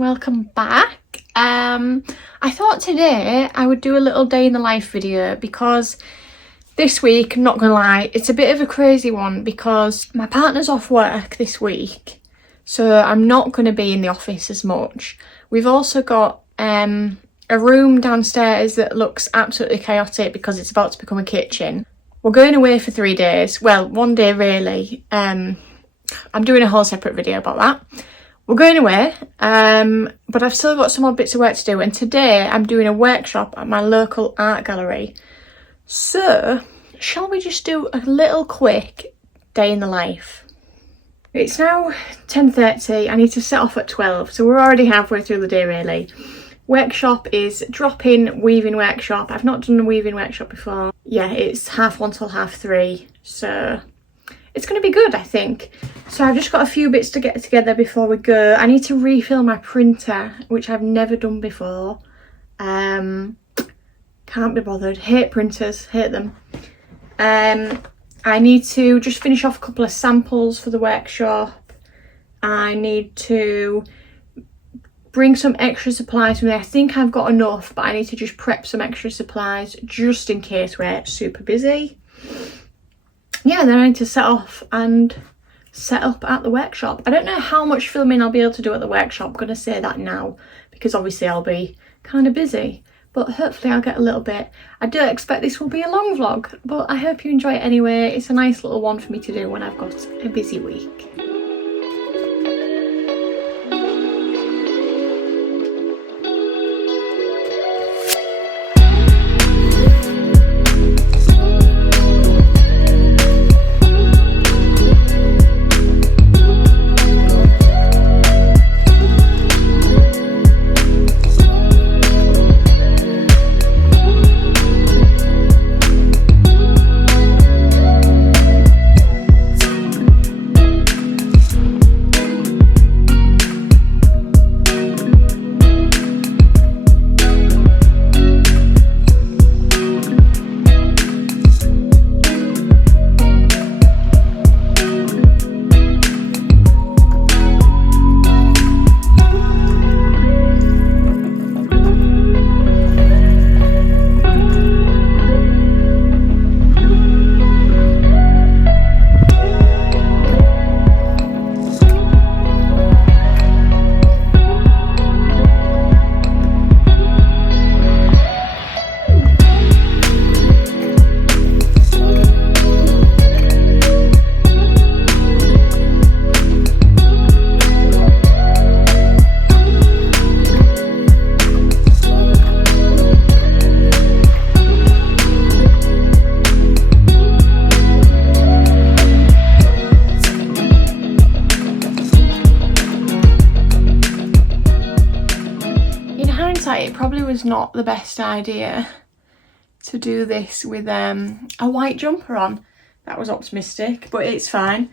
welcome back. I thought today I would do a little day in the life video because this week, I'm not gonna lie, it's a bit of a crazy one because my partner's off work this week, so I'm not going to be in the office as much. We've also got a room downstairs that looks absolutely chaotic because it's about to become a kitchen. We're going away for 3 days, well, 1 day really. I'm doing a whole separate video about that. We're going away, but I've still got some more bits of work to do, and today I'm doing a workshop at my local art gallery. So, shall we just do a little quick day in the life? It's now 10:30, I need to set off at 12, so we're already halfway through the day really. Workshop is drop-in weaving workshop. I've not done a weaving workshop before. Yeah, it's 1:30 till 3:30, so it's going to be good, I think. So I've just got a few bits to get together before we go. I need to refill my printer, which I've never done before. Can't be bothered. Hate printers, hate them. I need to just finish off a couple of samples for the workshop. I need to bring some extra supplies with me. I think I've got enough, but I need to just prep some extra supplies just in case we're super busy. Yeah, then I need to set off and set up at the workshop. I don't know how much filming I'll be able to do at the workshop. I'm going to say that now because obviously I'll be kind of busy, but hopefully I'll get a little bit. I don't expect this will be a long vlog, but I hope you enjoy it anyway. It's a nice little one for me to do when I've got a busy week. It probably was not the best idea to do this with a white jumper on. That was optimistic, but it's fine.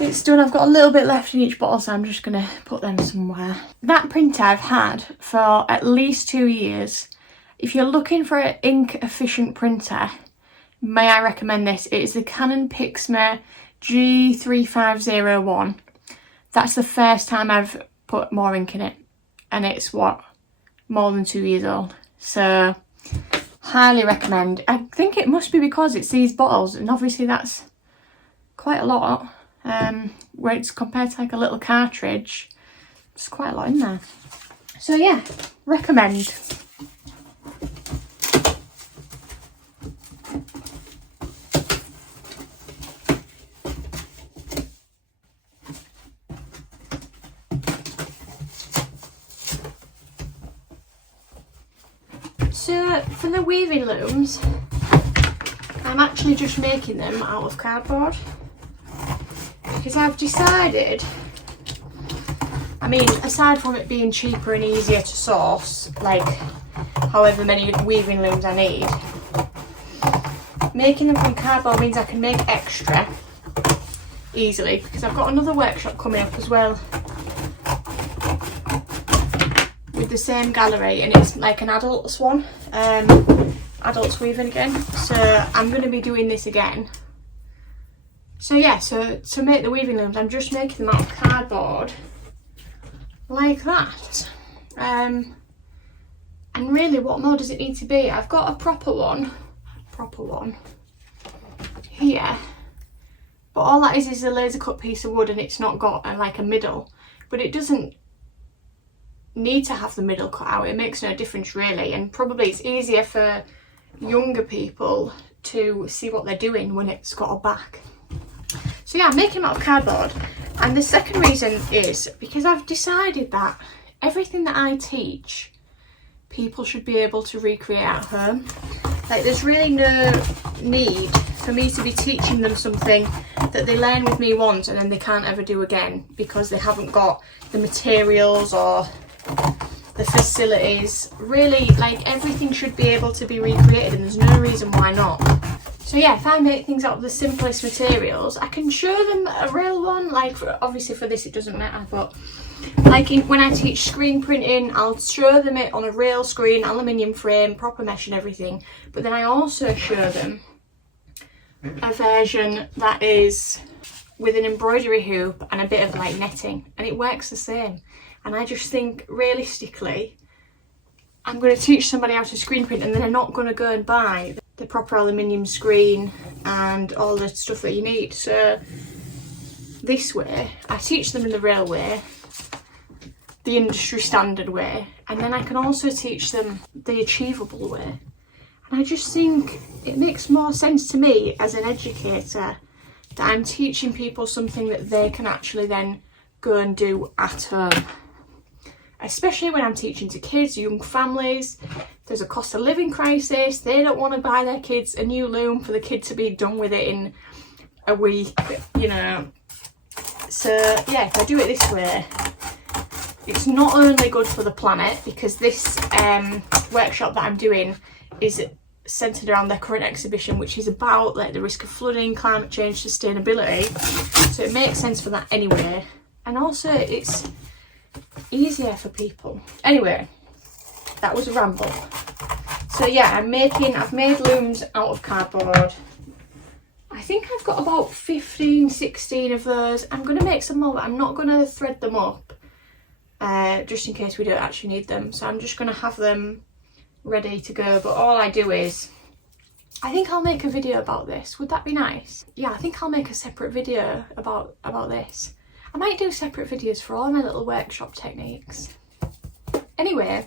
It's done. I've got a little bit left in each bottle, so I'm just going to put them somewhere. That printer I've had for at least 2 years. If you're looking for an ink efficient printer, may I recommend this? It is the Canon Pixma G3501. That's the first time I've put more ink in it, and it's what? More than 2 years old, so highly recommend. I think it must be because it's these bottles, and obviously that's quite a lot, where it's compared to like a little cartridge, there's quite a lot in there. So yeah, recommend. So for the weaving looms, I'm actually just making them out of cardboard because I've decided, I mean, aside from it being cheaper and easier to source, like however many weaving looms I need, making them from cardboard means I can make extra easily because I've got another workshop coming up as well with the same gallery, and it's like an adults one, adults weaving again, so I'm going to be doing this again. So yeah, so to make the weaving looms I'm just making them out of cardboard, like that. And really, what more does it need to be? I've got a proper one here, but all that is a laser cut piece of wood, and it's not got like a middle, but it doesn't need to have the middle cut out. It makes no difference really, and probably it's easier for younger people to see what they're doing when it's got a back. So yeah, I'm making them out of cardboard. And the second reason is because I've decided that everything that I teach, people should be able to recreate at home. Like, there's really no need for me to be teaching them something that they learn with me once and then they can't ever do again because they haven't got the materials or the facilities. Really, like, everything should be able to be recreated, and there's no reason why not. So yeah, if I make things out of the simplest materials, I can show them a real one. Like, obviously for this it doesn't matter, but like when I teach screen printing, I'll show them it on a real screen, aluminium frame, proper mesh and everything. But then I also show them a version that is with an embroidery hoop and a bit of like netting, and it works the same. And I just think, realistically, I'm going to teach somebody how to screen print and then they're not going to go and buy the proper aluminium screen and all the stuff that you need. So this way, I teach them in the real way, the industry standard way, and then I can also teach them the achievable way. And I just think it makes more sense to me as an educator that I'm teaching people something that they can actually then go and do at home. Especially when I'm teaching to kids, young families, there's a cost of living crisis, they don't want to buy their kids a new loom for the kid to be done with it in a week, you know. So yeah, if I do it this way, it's not only good for the planet, because this workshop that I'm doing is centred around their current exhibition, which is about like the risk of flooding, climate change, sustainability, so it makes sense for that anyway, and also it's easier for people. Anyway, that was a ramble. So yeah, I've made looms out of cardboard. I think I've got about 15, 16 of those. I'm going to make some more, but I'm not going to thread them up just in case we don't actually need them. So I'm just going to have them ready to go. But all I do is, I think I'll make a video about this. Would that be nice? Yeah, I think I'll make a separate video about this. I might do separate videos for all my little workshop techniques. Anyway,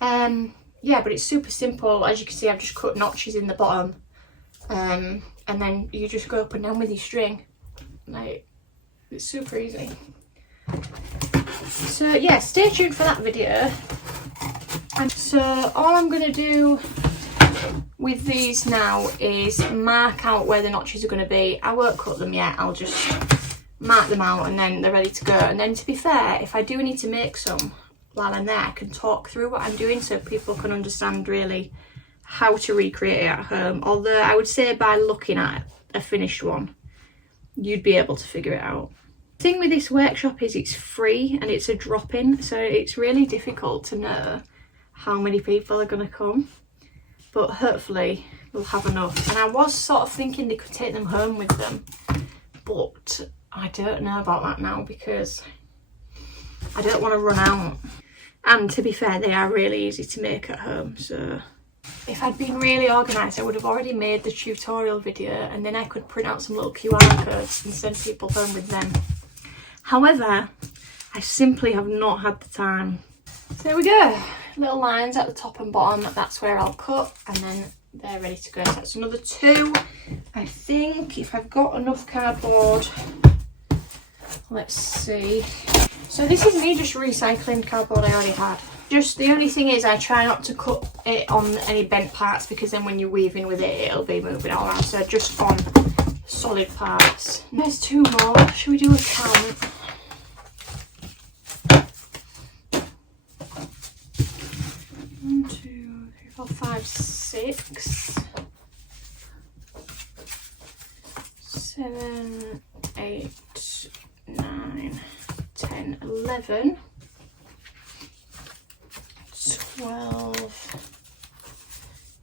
yeah, but it's super simple. As you can see, I've just cut notches in the bottom, and then you just go up and down with your string. Like, it's super easy. So yeah, stay tuned for that video. And so all I'm going to do with these now is mark out where the notches are going to be. I won't cut them yet, I'll just mark them out and then they're ready to go. And then, to be fair, if I do need to make some while I'm there, I can talk through what I'm doing so people can understand really how to recreate it at home. Although I would say by looking at a finished one, you'd be able to figure it out. The thing with this workshop is it's free and it's a drop-in, so it's really difficult to know how many people are going to come, but hopefully we'll have enough. And I was sort of thinking they could take them home with them, but I don't know about that now because I don't want to run out. And to be fair, they are really easy to make at home, so if I'd been really organised, I would have already made the tutorial video and then I could print out some little QR codes and send people home with them. However, I simply have not had the time. So there we go, little lines at the top and bottom, that's where I'll cut, and then they're ready to go. So that's another 2. I think if I've got enough cardboard, let's see. So this is me just recycling cardboard I already had. Just the only thing is I try not to cut it on any bent parts because then when you're weaving with it, it'll be moving all around. So just on solid parts. There's 2 more. Should we do a count? 1, 2, 3, 4, 5, 6, 7, 8, 9, 10, 11, 12,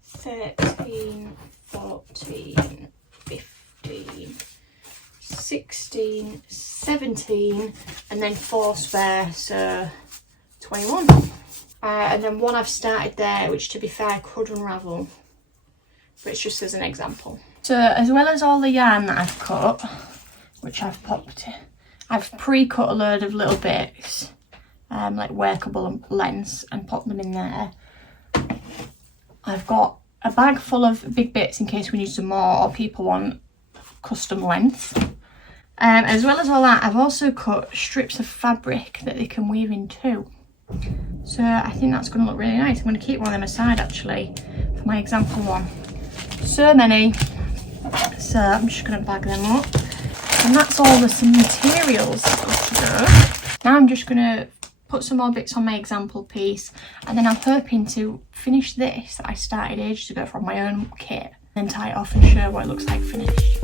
13, 14, 15, 16, 17, and then 4 spare, so 21. And then one I've started there, which to be fair could unravel, but it's just as an example. So as well as all the yarn that I've cut, which I've pre-cut a load of little bits, like workable lengths, and popped them in there. I've got a bag full of big bits in case we need some more or people want custom lengths. As well as all that, I've also cut strips of fabric that they can weave in too. So I think that's going to look really nice. I'm going to keep one of them aside actually for my example one. So many. So I'm just going to bag them up. And that's all the some materials to go. Now I'm just going to put some more bits on my example piece, and then I'm hoping to finish this that I started ages ago from my own kit, then tie it off and show what it looks like finished.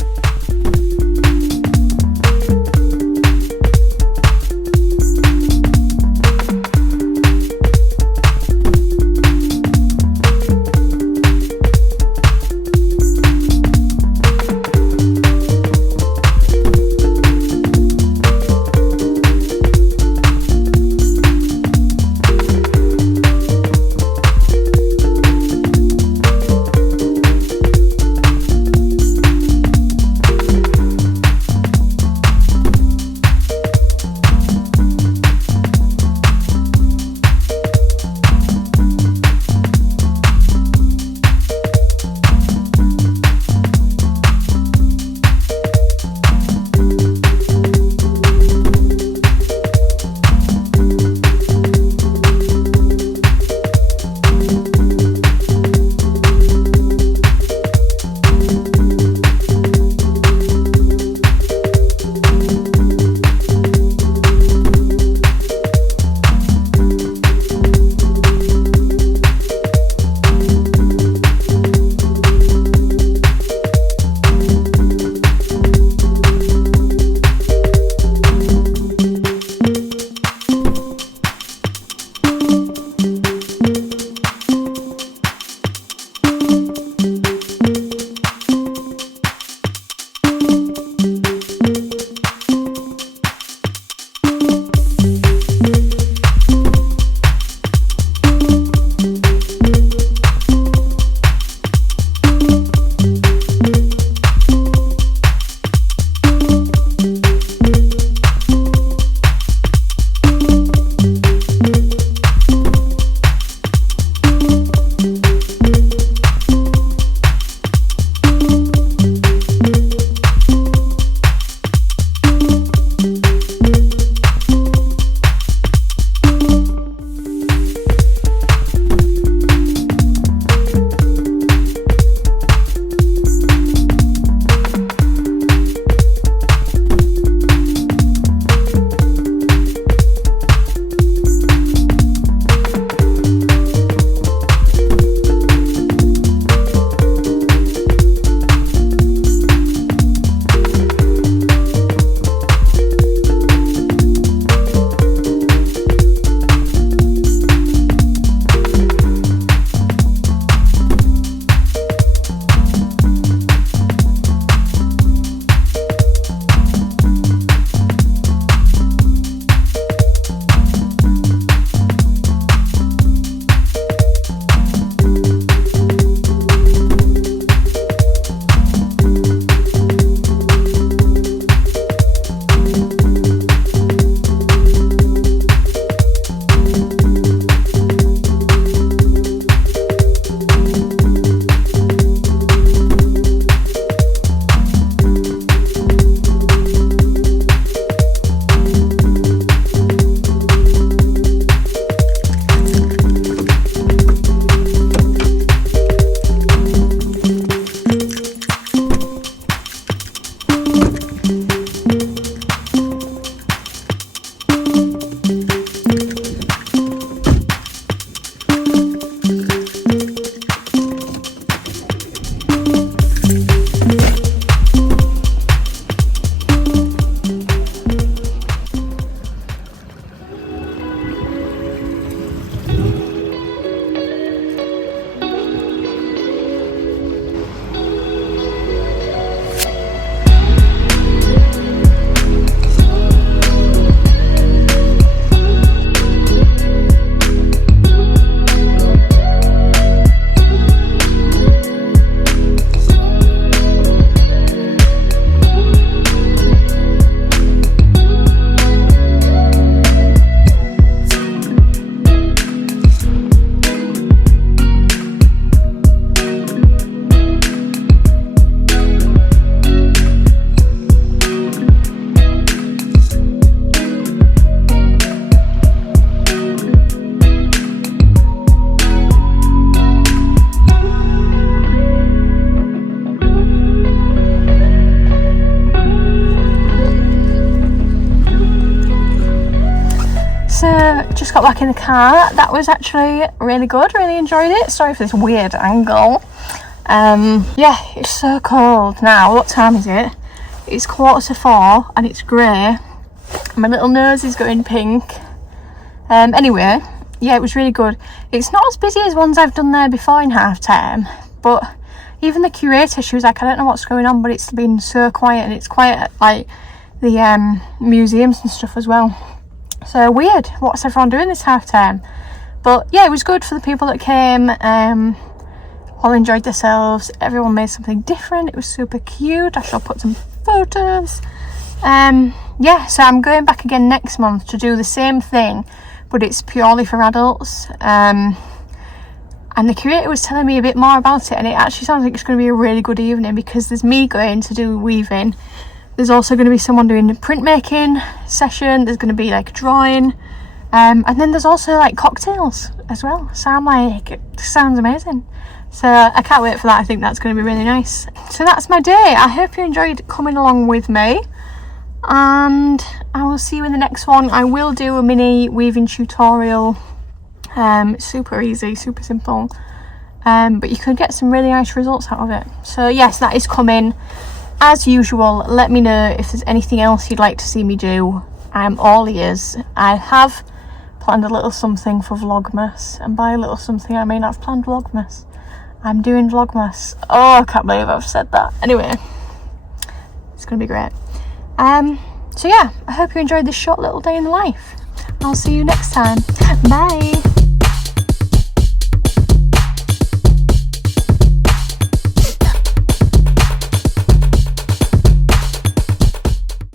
just got back in the car. That was actually really good, really enjoyed it. Sorry for this weird angle. Yeah, it's so cold now. What time is it? It's 4:45 and it's grey. My little nose is going pink. Anyway, yeah, it was really good. It's not as busy as ones I've done there before in half term, but even the curator, she was like, I don't know what's going on, but it's been so quiet, and it's quiet like the museums and stuff as well. So weird, what's everyone doing this half term? But yeah, it was good for the people that came. All enjoyed themselves. Everyone made something different. It was super cute. I shall put some photos. Yeah, so I'm going back again next month to do the same thing, but it's purely for adults. And the curator was telling me a bit more about it, and it actually sounds like it's going to be a really good evening, because there's me going to do weaving. There's also going to be someone doing a printmaking session. There's going to be like drawing. And then there's also like cocktails as well. So I'm like, it sounds amazing. So I can't wait for that. I think that's going to be really nice. So that's my day. I hope you enjoyed coming along with me, and I will see you in the next one. I will do a mini weaving tutorial. Super easy, super simple, but you could get some really nice results out of it. So yes, that is coming. As usual, let me know if there's anything else you'd like to see me do. I'm all ears. I have planned a little something for Vlogmas, and by a little something I mean I've planned Vlogmas. I'm doing Vlogmas. Oh, I can't believe I've said that. Anyway, it's gonna be great. So yeah, I hope you enjoyed this short little day in the life. I'll see you next time. Bye.